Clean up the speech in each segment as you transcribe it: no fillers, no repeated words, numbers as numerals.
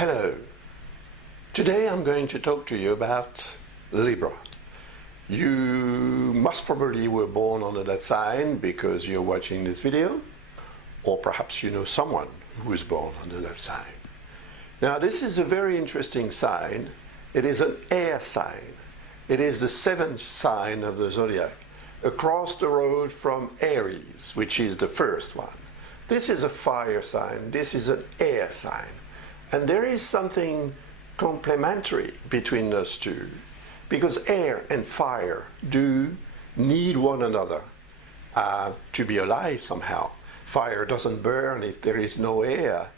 Hello. Today I'm going to talk to you about Libra. You most probably were born under that sign because you're watching this video, or perhaps you know someone who was born under that sign. Now this is a very interesting sign. It is an air sign. It is the seventh sign of the zodiac, across the road from Aries, which is the first one. This is a fire sign, this is an air sign. And there is something complementary between those two, because air and fire do need one another to be alive somehow. Fire doesn't burn if there is no air,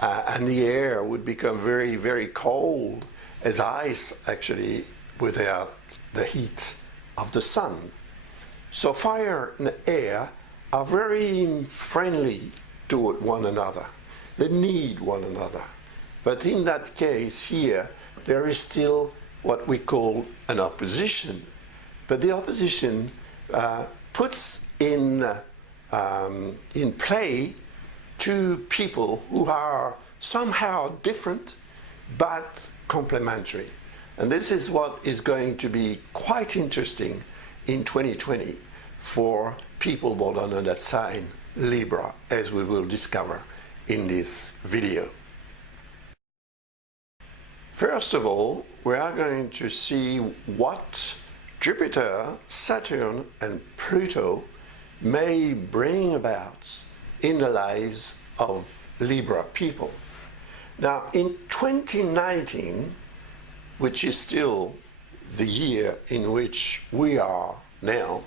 and the air would become very, very cold as ice actually without the heat of the sun. So fire and air are very friendly toward one another. They need one another. But in that case here, there is still what we call an opposition. But the opposition puts in play two people who are somehow different but complementary. And this is what is going to be quite interesting in 2020 for people born under that sign, Libra, as we will discover in this video. First of all, we are going to see what Jupiter, Saturn, and Pluto may bring about in the lives of Libra people. Now, in 2019, which is still the year in which we are now,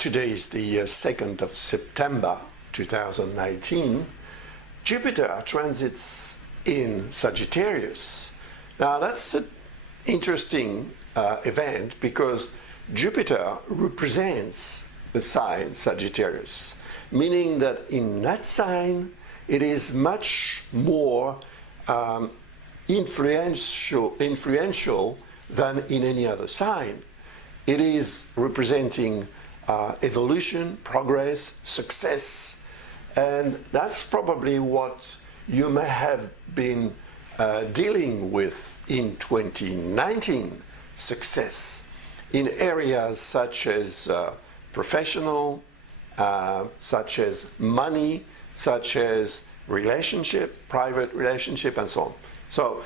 today is the 2nd of September 2019, Jupiter transits in Sagittarius. Now that's an interesting event because Jupiter represents the sign Sagittarius, meaning that in that sign it is much more influential than in any other sign. It is representing evolution, progress, success, and that's probably what you may have been dealing with in 2019, success in areas such as professional, such as money, such as relationship, private relationship, and so on. So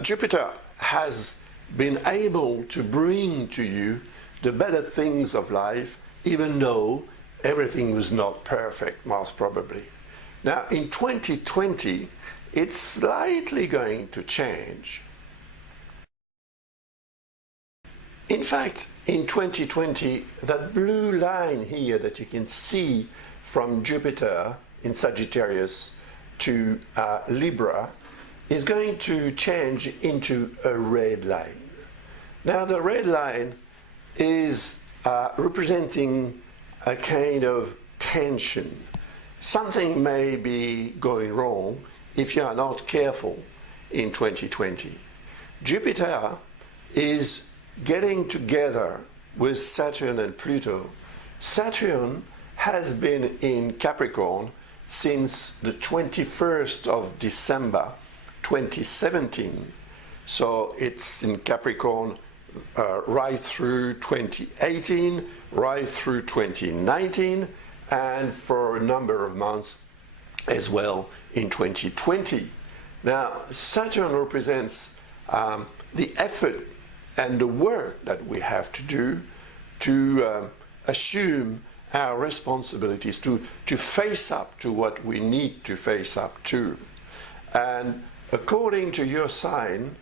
Jupiter has been able to bring to you the better things of life, even though everything was not perfect, most probably. Now in 2020, it's slightly going to change. In fact, in 2020, that blue line here that you can see from Jupiter in Sagittarius to Libra is going to change into a red line. Now the red line is representing a kind of tension. Something may be going wrong if you are not careful in 2020. Jupiter is getting together with Saturn and Pluto. Saturn has been in Capricorn since the 21st of December 2017. So it's in Capricorn right through 2018, right through 2019, and for a number of months as well in 2020. Now, Saturn represents the effort and the work that we have to do to assume our responsibilities, to face up to what we need to face up to. And according to your sign,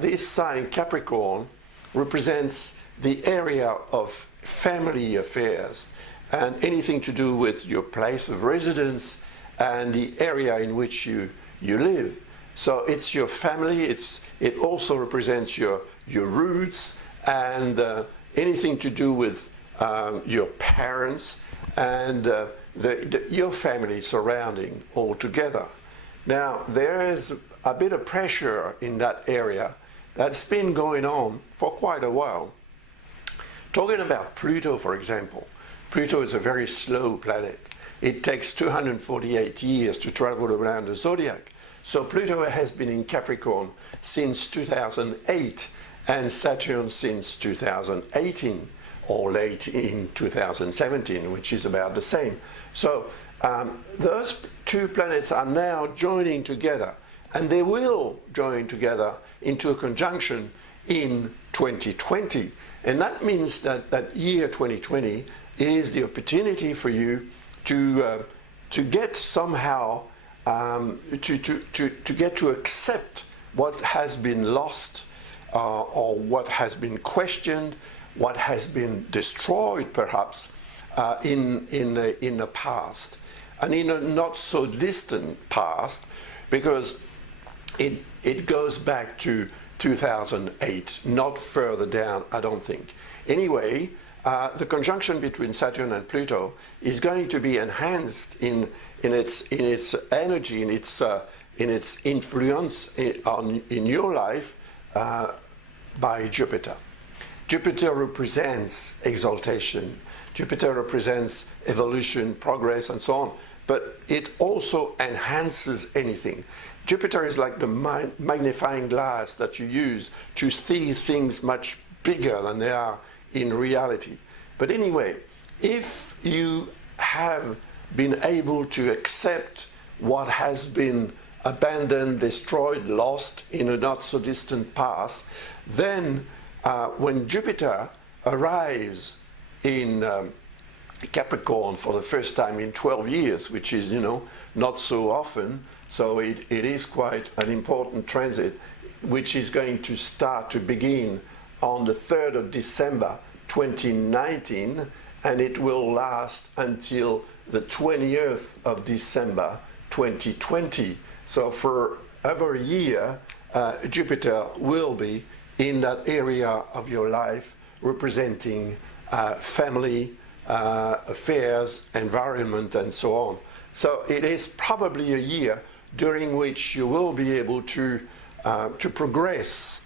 this sign, Capricorn, represents the area of family affairs and anything to do with your place of residence and the area in which you live. So it's your family, it also represents your roots and anything to do with your parents and your family surrounding all together. Now there is a bit of pressure in that area that's been going on for quite a while. Talking about Pluto, for example, Pluto is a very slow planet. It takes 248 years to travel around the zodiac. So Pluto has been in Capricorn since 2008 and Saturn since 2018 or late in 2017, which is about the same. So those two planets are now joining together, and they will join together into a conjunction in 2020. And that means that that year 2020 is the opportunity for you to get somehow to get to accept what has been lost or what has been questioned, what has been destroyed perhaps in the past, and in a not so distant past, because it goes back to 2008, not further down, I don't think. Anyway, the conjunction between Saturn and Pluto is going to be enhanced in its energy, in its influence in your life by Jupiter. Jupiter represents exaltation. Jupiter represents evolution, progress, and so on. But it also enhances anything. Jupiter is like the magnifying glass that you use to see things much bigger than they are in reality. But anyway, if you have been able to accept what has been abandoned, destroyed, lost in a not so distant past, then when Jupiter arrives in Capricorn for the first time in 12 years, which is, not so often, so it is quite an important transit, which is going to start to begin on the 3rd of December 2019, and it will last until the 20th of December 2020. So for over a year, Jupiter will be in that area of your life representing family, affairs, environment, and so on. So it is probably a year during which you will be able to progress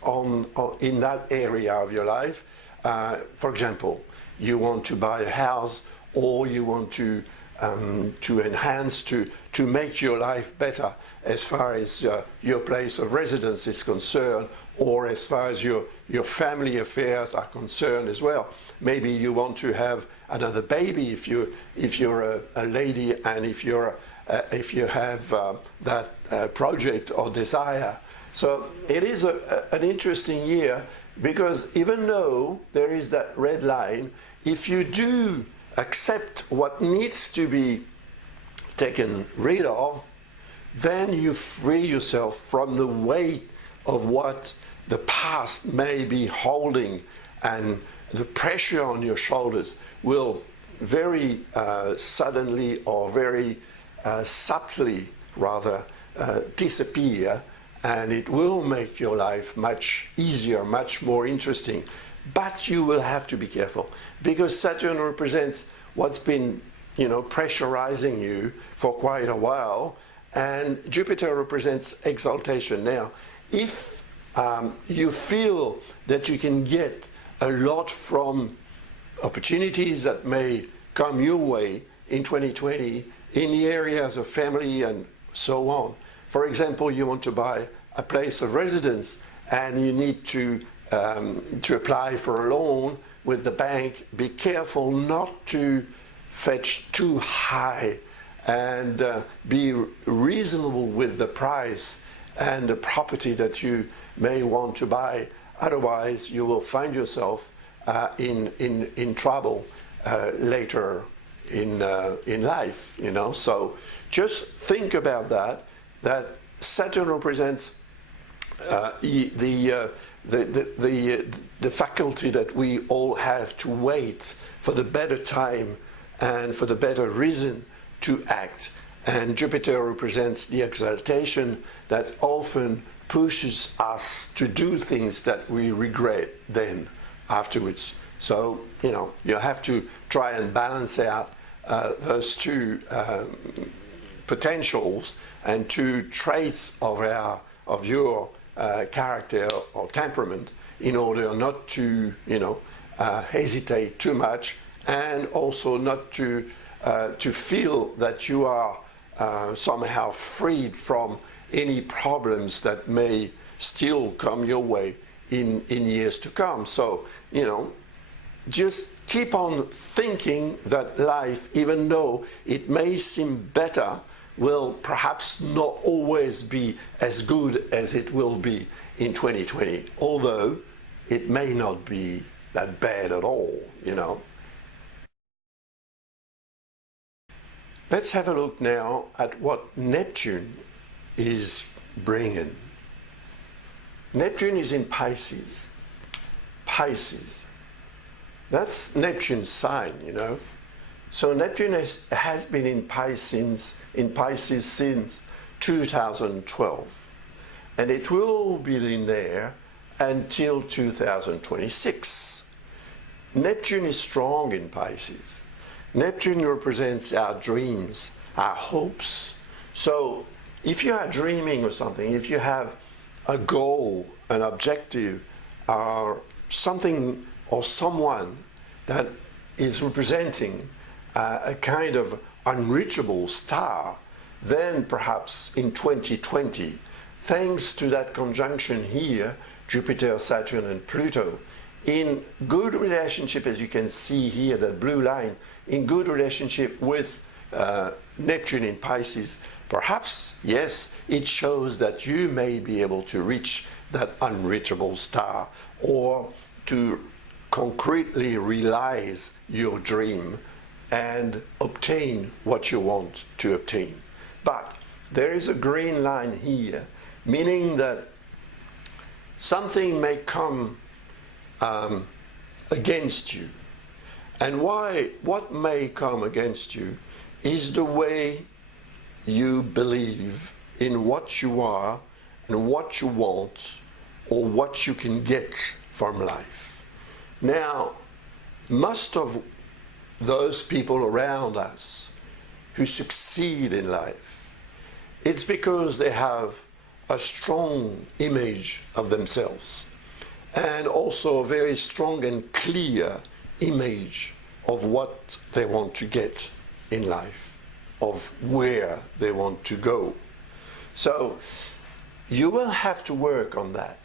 in that area of your life. For example, you want to buy a house, or you want to enhance, to make your life better as far as your place of residence is concerned, or as far as your family affairs are concerned as well. Maybe you want to have another baby if you're a lady, and if you have that project or desire. So it is an interesting year, because even though there is that red line, if you do accept what needs to be taken rid of, then you free yourself from the weight of what the past may be holding, and the pressure on your shoulders will very suddenly, or very subtly rather, disappear, and it will make your life much easier, much more interesting. But you will have to be careful, because Saturn represents what's been, pressurizing you for quite a while, and Jupiter represents exaltation. Now, if you feel that you can get a lot from opportunities that may come your way in 2020 in the areas of family and so on. For example, you want to buy a place of residence, and you need to apply for a loan with the bank. Be careful not to fetch too high, and be reasonable with the price and the property that you may want to buy. Otherwise, you will find yourself in trouble later in life. So just think about that Saturn represents the faculty that we all have to wait for the better time and for the better reason to act. And Jupiter represents the exaltation that often pushes us to do things that we regret then afterwards. So, you have to try and balance out those two potentials and two traits of your character or temperament, in order not to hesitate too much, and also not to feel that you are somehow freed from any problems that may still come your way in years to come. So, you know, just keep on thinking that life, even though it may seem better, will perhaps not always be as good as it will be in 2020, although it may not be that bad at all, you know. Let's have a look now at what Neptune is bringing. Neptune is in Pisces. Pisces. That's Neptune's sign, you know. So Neptune has been in Pisces since 2012. And it will be in there until 2026. Neptune is strong in Pisces. Neptune represents our dreams, our hopes. So if you are dreaming of something, if you have a goal, an objective, or something or someone that is representing a kind of unreachable star, then perhaps in 2020, thanks to that conjunction here, Jupiter, Saturn, and Pluto, in good relationship, as you can see here, that blue line, in good relationship with Neptune in Pisces, perhaps, yes, it shows that you may be able to reach that unreachable star, or to concretely realize your dream and obtain what you want to obtain. But there is a green line here, meaning that something may come against you. And what may come against you is the way you believe in what you are and what you want or what you can get from life. Now, most of those people around us who succeed in life, it's because they have a strong image of themselves and also a very strong and clear image of what they want to get in life, of where they want to go. So you will have to work on that.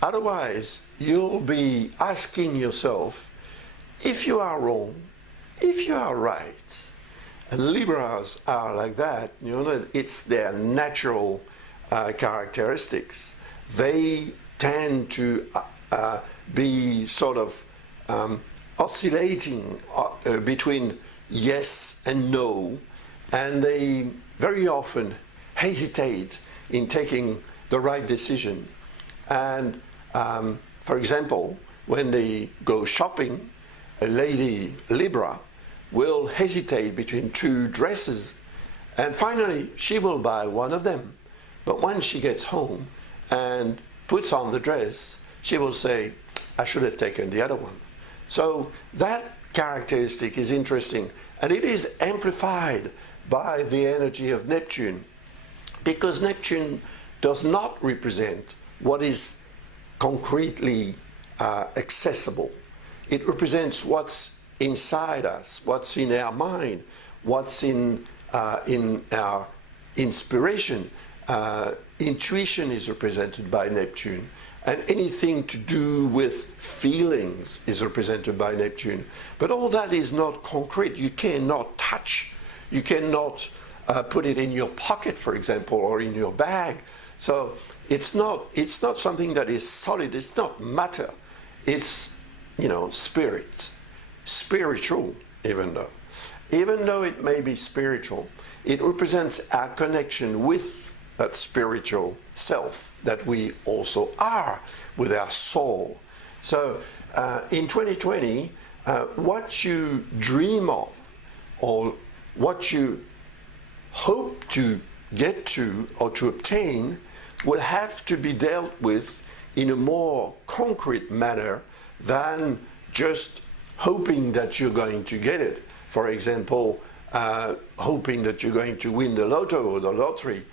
Otherwise, you'll be asking yourself if you are wrong, if you are right. And Libras are like that, you know, it's their natural characteristics. They tend to be sort of oscillating between yes and no, and they very often hesitate in taking the right decision. And for example, when they go shopping, a lady Libra will hesitate between two dresses, and finally she will buy one of them. But when she gets home and puts on the dress, she will say, I should have taken the other one. So that characteristic is interesting, and it is amplified by the energy of Neptune, because Neptune does not represent what is concretely accessible. It represents what's inside us, what's in our mind, what's in our inspiration. Intuition is represented by Neptune, and anything to do with feelings is represented by Neptune. But all that is not concrete. You cannot touch. You cannot put it in your pocket, for example, or in your bag. So it's not something that is solid. It's not matter. It's, you know, spirit, spiritual, even though it may be spiritual, it represents our connection with that spiritual self that we also are, with our soul. So in 2020, what you dream of or what you hope to get to or to obtain will have to be dealt with in a more concrete manner than just hoping that you're going to get it. For example, hoping that you're going to win the lotto or the lottery.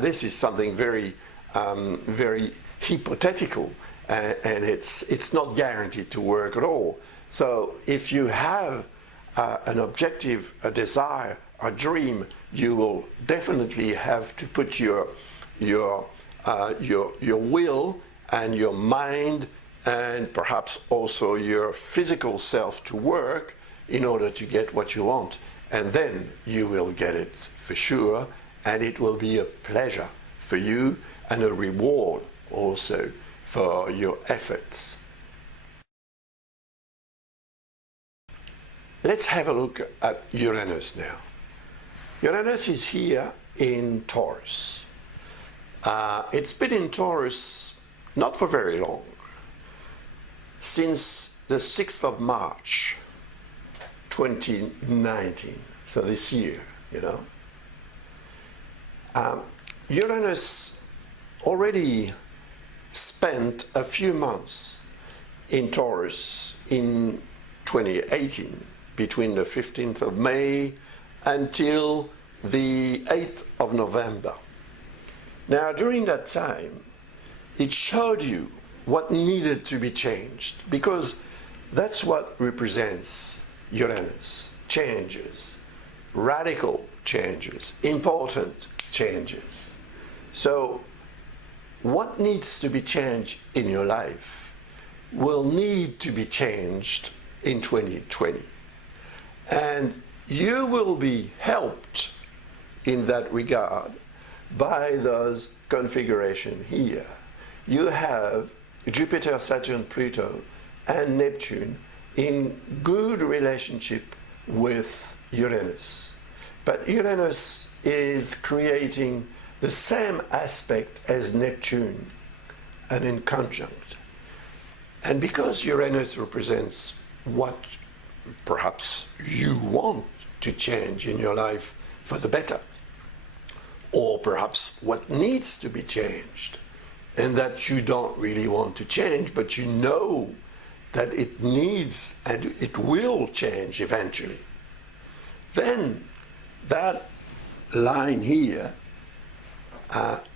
This is something very, very hypothetical, and it's not guaranteed to work at all. So if you have an objective, a desire, a dream, you will definitely have to put your your will and your mind, and perhaps also your physical self to work in order to get what you want. And then you will get it for sure, and it will be a pleasure for you and a reward also for your efforts. Let's have a look at Uranus now. Uranus is here in Taurus. It's been in Taurus not for very long, since the 6th of March 2019, so this year, you know. Uranus already spent a few months in Taurus in 2018, between the 15th of May until the 8th of November. Now, during that time, it showed you what needed to be changed, because that's what represents Uranus: changes, radical changes, important changes. So what needs to be changed in your life will need to be changed in 2020. And you will be helped in that regard by those configurations here. You have Jupiter, Saturn, Pluto, and Neptune in good relationship with Uranus. But Uranus is creating the same aspect as Neptune and in conjunct. And because Uranus represents what perhaps you want to change in your life for the better, or perhaps what needs to be changed, and that you don't really want to change, but you know that it needs and it will change eventually, then that line here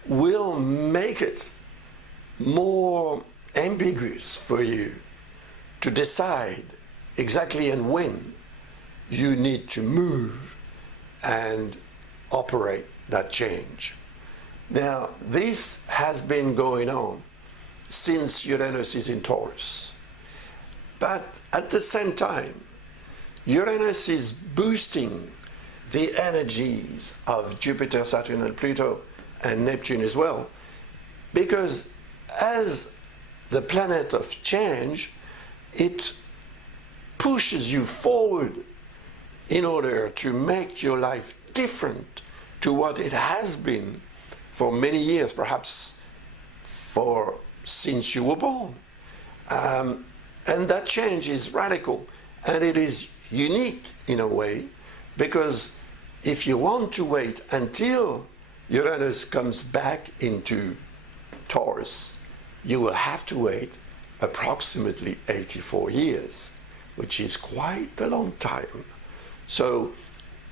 will make it more ambiguous for you to decide exactly and when you need to move and operate that change. Now, this has been going on since Uranus is in Taurus. But at the same time, Uranus is boosting the energies of Jupiter, Saturn, and Pluto, and Neptune as well, because as the planet of change, it pushes you forward in order to make your life different to what it has been for many years, perhaps since you were born. And that change is radical, and it is unique in a way, because if you want to wait until Uranus comes back into Taurus, you will have to wait approximately 84 years, which is quite a long time. So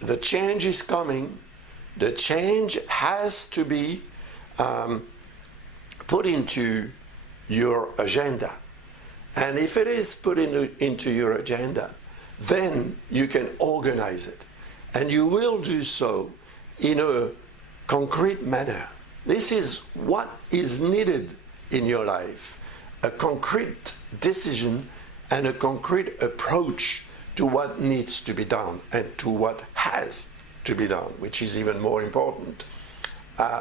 the change is coming. The change has to be put into your agenda. And if it is put into your agenda, then you can organize it. And you will do so in a concrete manner. This is what is needed in your life: a concrete decision and a concrete approach to what needs to be done and to what has to be done, which is even more important.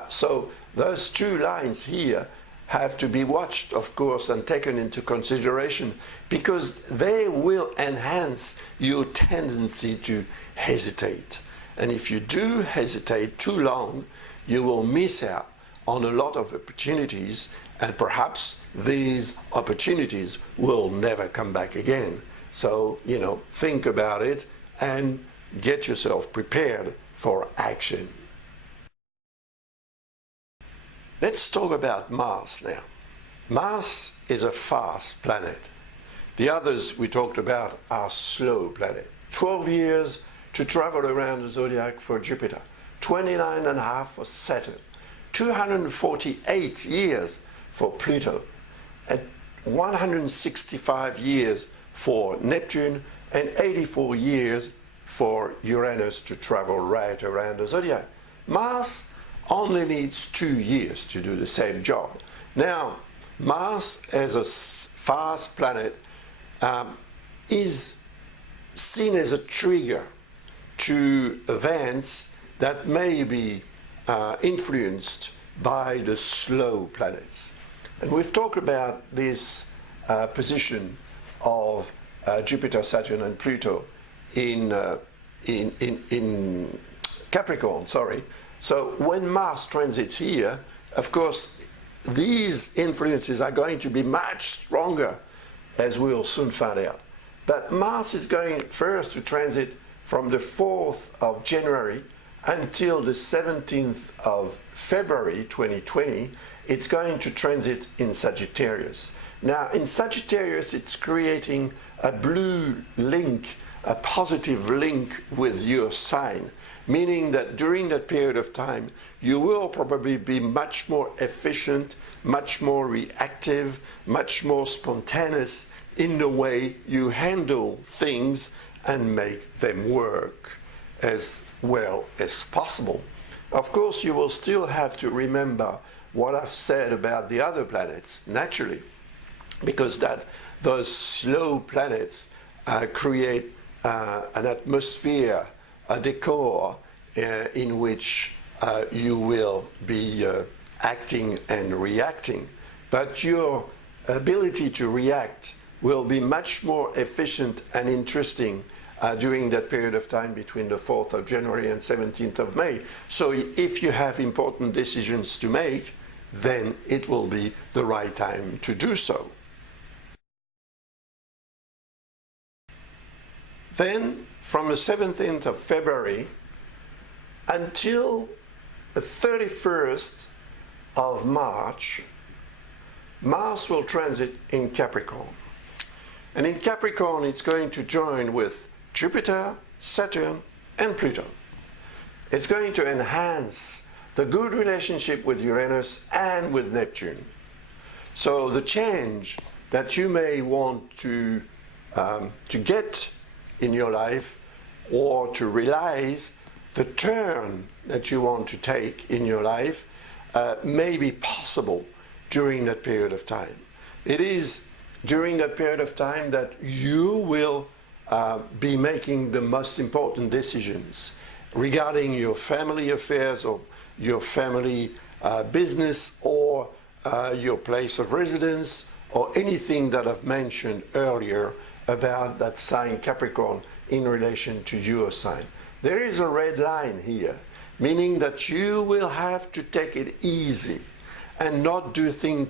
So those two lines here have to be watched, of course, and taken into consideration, because they will enhance your tendency to hesitate. And if you do hesitate too long, you will miss out on a lot of opportunities, and perhaps these opportunities will never come back again. So, think about it and get yourself prepared for action. Let's talk about Mars now. Mars is a fast planet. The others we talked about are slow planets. 12 years to travel around the zodiac for Jupiter, 29.5 for Saturn, 248 years for Pluto, and 165 years for Neptune, and 84 years for Uranus to travel right around the zodiac. Mars only needs 2 years to do the same job. Now, Mars as a fast planet is seen as a trigger to events that may be influenced by the slow planets. And we've talked about this position of Jupiter, Saturn, and Pluto in Capricorn, sorry. So when Mars transits here, of course, these influences are going to be much stronger, as we'll soon find out. But Mars is going first to transit from the 4th of January until the 17th of February 2020. It's going to transit in Sagittarius. Now, in Sagittarius, it's creating a blue link, a positive link with your sign, meaning that during that period of time, you will probably be much more efficient, much more reactive, much more spontaneous in the way you handle things and make them work as well as possible. Of course, you will still have to remember what I've said about the other planets, naturally, because those slow planets create an atmosphere, a decor in which you will be acting and reacting. But your ability to react will be much more efficient and interesting during that period of time between the 4th of January and 17th of May. So if you have important decisions to make, then it will be the right time to do so. Then, from the 17th of February until the 31st of March, Mars will transit in Capricorn. And in Capricorn, it's going to join with Jupiter, Saturn, and Pluto. It's going to enhance the good relationship with Uranus and with Neptune. So the change that you may want to get in your life, or to realize the turn that you want to take in your life, may be possible during that period of time. It is during that period of time that you will be making the most important decisions regarding your family affairs or your family business or your place of residence or anything that I've mentioned earlier about that sign Capricorn in relation to your sign. There is a red line here, meaning that you will have to take it easy and not do things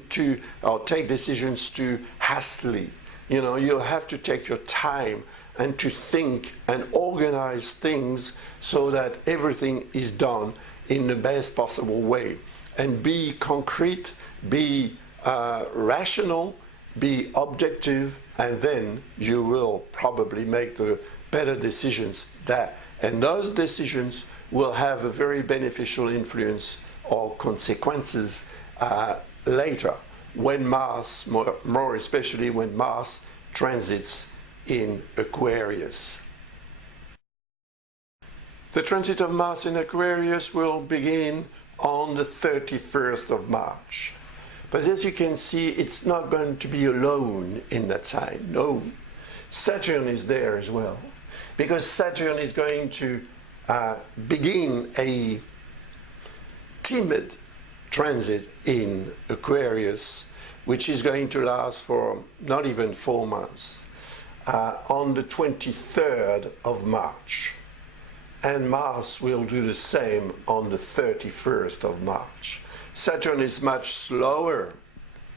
or take decisions too hastily. You know, you'll have to take your time and to think and organize things so that everything is done in the best possible way. And be concrete, be rational, be objective, and then you will probably make the better decisions and those decisions will have a very beneficial influence or consequences later when Mars, more especially when Mars transits in Aquarius. The transit of Mars in Aquarius will begin on the 31st of March. But as you can see, it's not going to be alone in that sign. No, Saturn is there as well, because Saturn is going to begin a timid transit in Aquarius, which is going to last for not even 4 months, on the 23rd of March. And Mars will do the same on the 31st of March. Saturn is much slower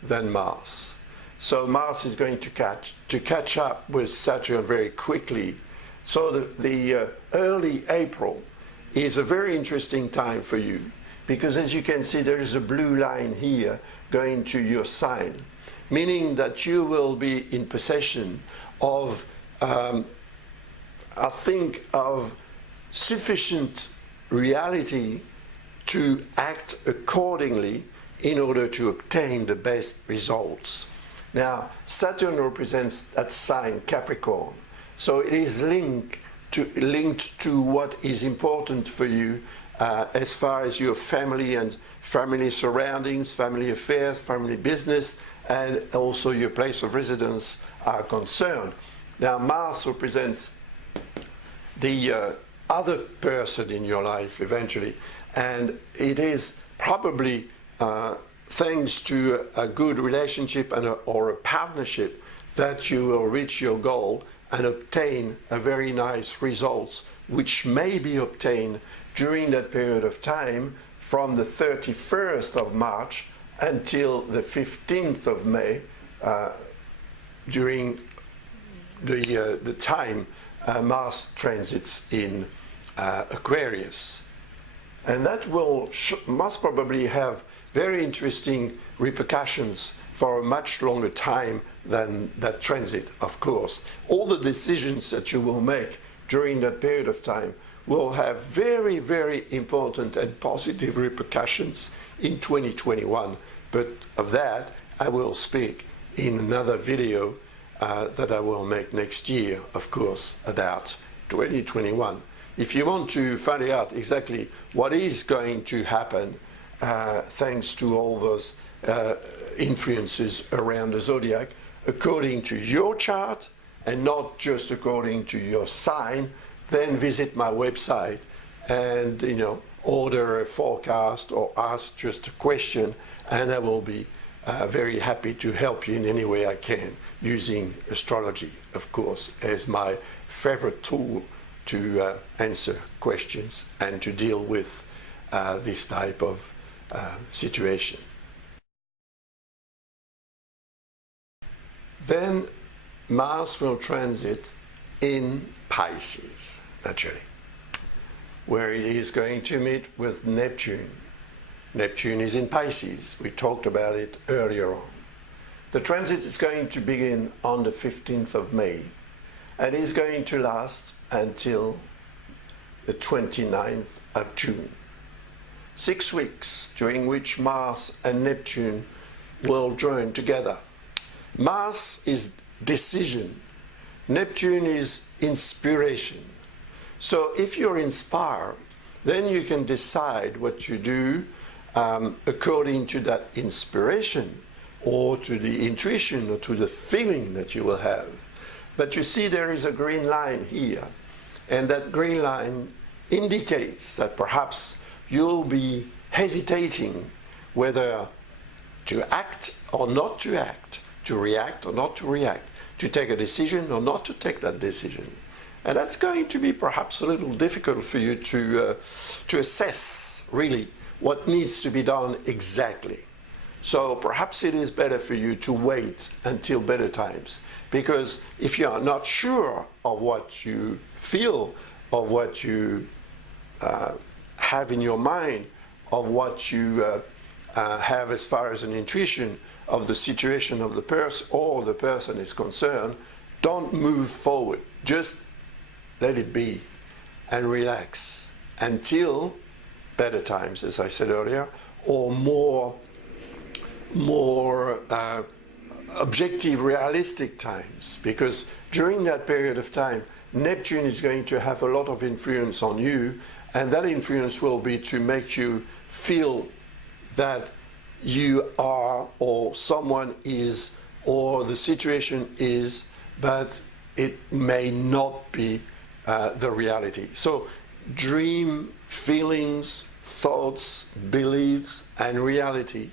than Mars. So Mars is going to catch up with Saturn very quickly. So the early April is a very interesting time for you, because as you can see, there is a blue line here going to your sign, meaning that you will be in possession of, I think, of sufficient reality to act accordingly in order to obtain the best results. Now, Saturn represents that sign Capricorn, so it is linked to what is important for you as far as your family and family surroundings, family affairs, family business, and also your place of residence are concerned. Now, Mars represents the other person in your life eventually, and it is probably thanks to a good relationship or a partnership that you will reach your goal and obtain a very nice results, which may be obtained during that period of time from the 31st of March until the 15th of May, during the time Mars transits in Aquarius. And that will most probably have very interesting repercussions for a much longer time than that transit, of course. All the decisions that you will make during that period of time will have very, very important and positive repercussions in 2021. But of that, I will speak in another video that I will make next year, of course, about 2021. If you want to find out exactly what is going to happen, thanks to all those influences around the zodiac, according to your chart and not just according to your sign, then visit my website and order a forecast or ask just a question, and I will be very happy to help you in any way I can, using astrology, of course, as my favorite tool to answer questions and to deal with this type of situation. Then Mars will transit in Pisces, naturally, where it is going to meet with Neptune. Neptune is in Pisces. We talked about it earlier on. The transit is going to begin on the 15th of May and is going to last until the 29th of June. 6 weeks during which Mars and Neptune will join together. Mars is decision. Neptune is inspiration. So if you're inspired, then you can decide what you do according to that inspiration or to the intuition or to the feeling that you will have. But you see, there is a green line here, and that green line indicates that perhaps you'll be hesitating whether to act or not to act, to react or not to react, to take a decision or not to take that decision. And that's going to be perhaps a little difficult for you to assess really what needs to be done exactly. So perhaps it is better for you to wait until better times, because if you are not sure of what you feel, of what you have in your mind, of what you have as far as an intuition of the situation of the person or the person is concerned, don't move forward. Just let it be and relax until better times, as I said earlier, or more objective, realistic times. Because during that period of time, Neptune is going to have a lot of influence on you, and that influence will be to make you feel that you are, or someone is, or the situation is, but it may not be the reality. So dream, feelings, thoughts, beliefs, and reality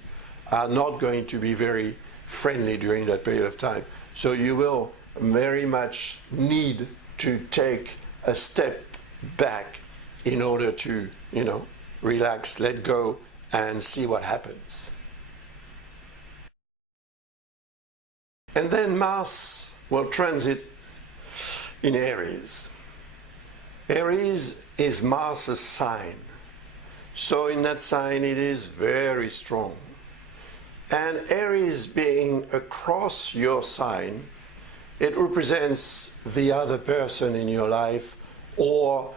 are not going to be very friendly during that period of time. So you will very much need to take a step back in order to, relax, let go, and see what happens. And then Mars will transit in Aries. Aries is Mars's sign. So in that sign it is very strong. And Aries being across your sign, it represents the other person in your life, or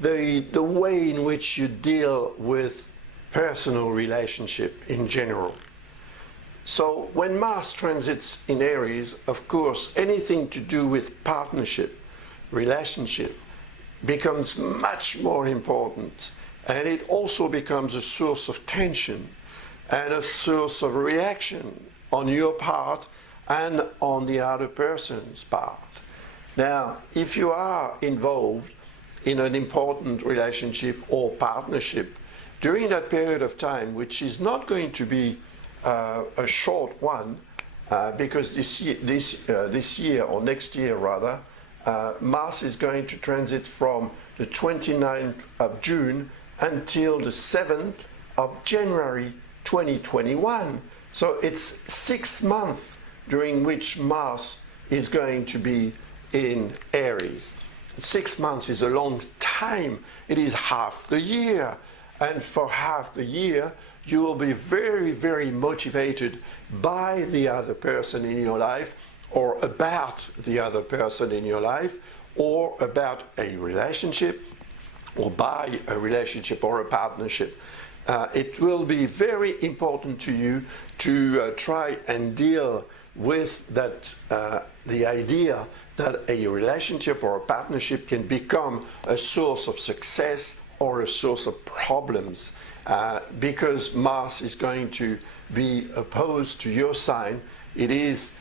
the way in which you deal with personal relationship in general. So when Mars transits in Aries, of course, anything to do with partnership, relationship, becomes much more important and it also becomes a source of tension and a source of reaction on your part and on the other person's part. Now, if you are involved in an important relationship or partnership during that period of time, which is not going to be a short one, because this year or next year rather, Mars is going to transit from the 29th of June until the 7th of January 2021. So it's 6 months during which Mars is going to be in Aries. 6 months is a long time. It is half the year. And for half the year, you will be very, very motivated by the other person in your life, or about the other person in your life, or about a relationship, or by a relationship or a partnership. It will be very important to you to try and deal with that, the idea that a relationship or a partnership can become a source of success or a source of problems, because Mars is going to be opposed to your sign. It is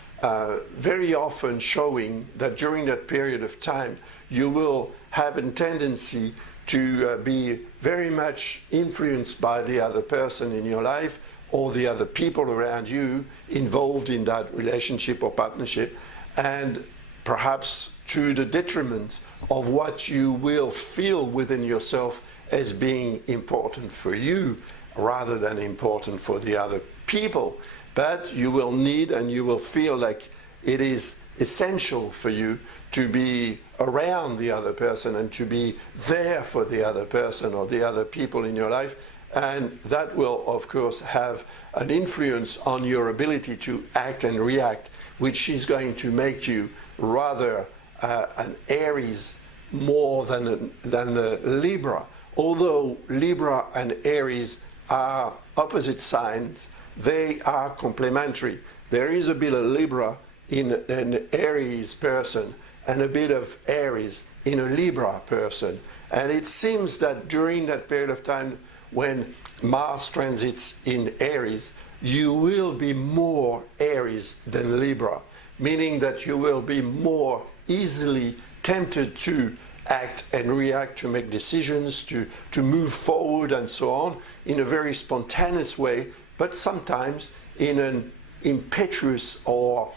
very often showing that during that period of time you will have a tendency to be very much influenced by the other person in your life or the other people around you involved in that relationship or partnership, and perhaps to the detriment of what you will feel within yourself as being important for you rather than important for the other people. But you will need and you will feel like it is essential for you to be around the other person and to be there for the other person or the other people in your life. And that will, of course, have an influence on your ability to act and react, which is going to make you rather an Aries more than a Libra. Although Libra and Aries are opposite signs, they are complementary. There is a bit of Libra in an Aries person and a bit of Aries in a Libra person. And it seems that during that period of time when Mars transits in Aries, you will be more Aries than Libra, meaning that you will be more easily tempted to act and react, to make decisions, to move forward and so on in a very spontaneous way, but sometimes in an impetuous or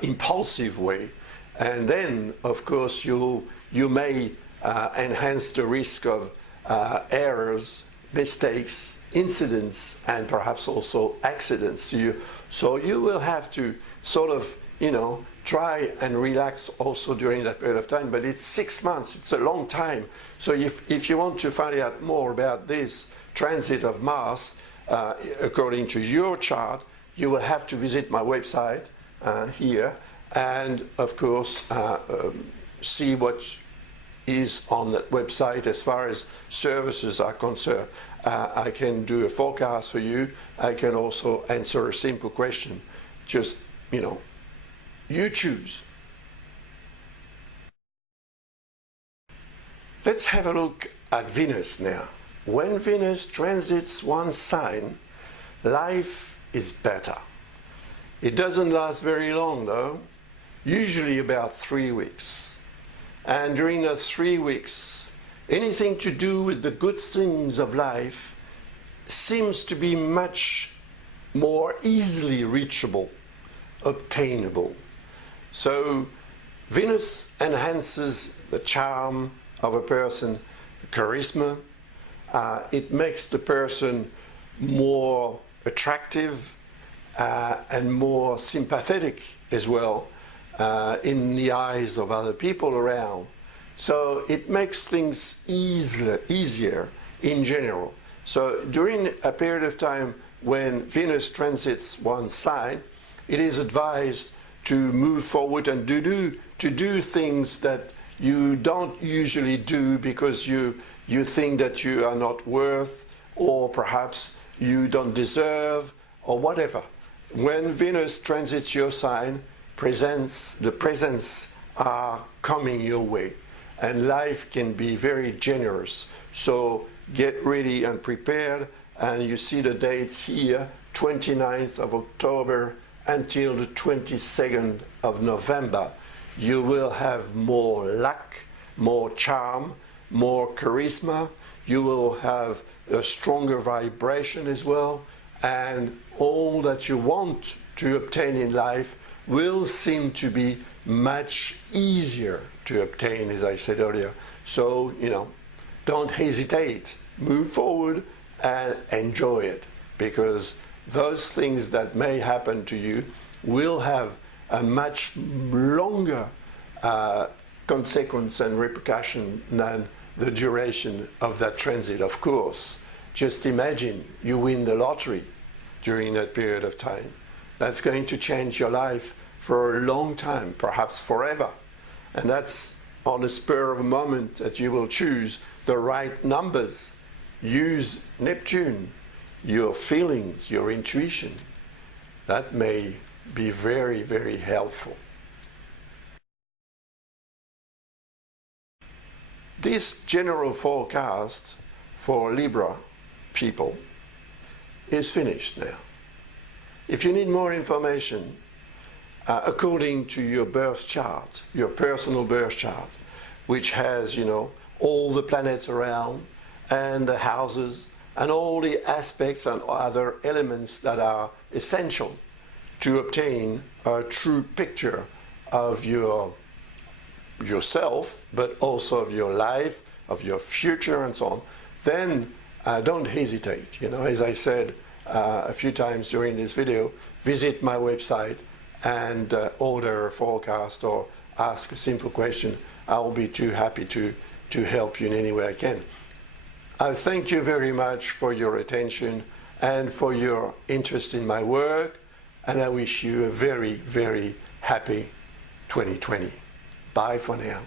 impulsive way. And then, of course, you may enhance the risk of errors, mistakes, incidents, and perhaps also accidents. So you will have to sort of, try and relax also during that period of time. But it's 6 months, it's a long time. So if you want to find out more about this transit of Mars, according to your chart, you will have to visit my website here, and of course see what is on that website as far as services are concerned. I can do a forecast for you. I can also answer a simple question. Just, you choose. Let's have a look at Venus now. When Venus transits one sign, life is better. It doesn't last very long though, usually about 3 weeks. And during those 3 weeks, anything to do with the good things of life seems to be much more easily reachable, obtainable. So Venus enhances the charm of a person, the charisma. It makes the person more attractive and more sympathetic as well in the eyes of other people around. So it makes things easier in general. So during a period of time when Venus transits one sign, it is advised to move forward and to do things that you don't usually do because you think that you are not worth, or perhaps you don't deserve, or whatever. When Venus transits your sign, the presents are coming your way, and life can be very generous. So get ready and prepared. And you see the dates here, 29th of October until the 22nd of November. You will have more luck, more charm, more charisma. You will have a stronger vibration as well. And all that you want to obtain in life will seem to be much easier to obtain, as I said earlier. So, don't hesitate. Move forward and enjoy it, because those things that may happen to you will have a much longer consequence and repercussion than the duration of that transit. Of course, just imagine you win the lottery during that period of time. That's going to change your life for a long time, perhaps forever. And that's on the spur of a moment that you will choose the right numbers. Use Neptune, your feelings, your intuition. That may be very, very helpful. This general forecast for Libra people is finished now. If you need more information, according to your birth chart, your personal birth chart, which has, all the planets around and the houses and all the aspects and other elements that are essential to obtain a true picture of yourself, but also of your life, of your future and so on, then don't hesitate. As I said a few times during this video, visit my website and order a forecast or ask a simple question. I'll be too happy to help you in any way I can. I thank you very much for your attention and for your interest in my work, and I wish you a very, very happy 2020. Bye for now.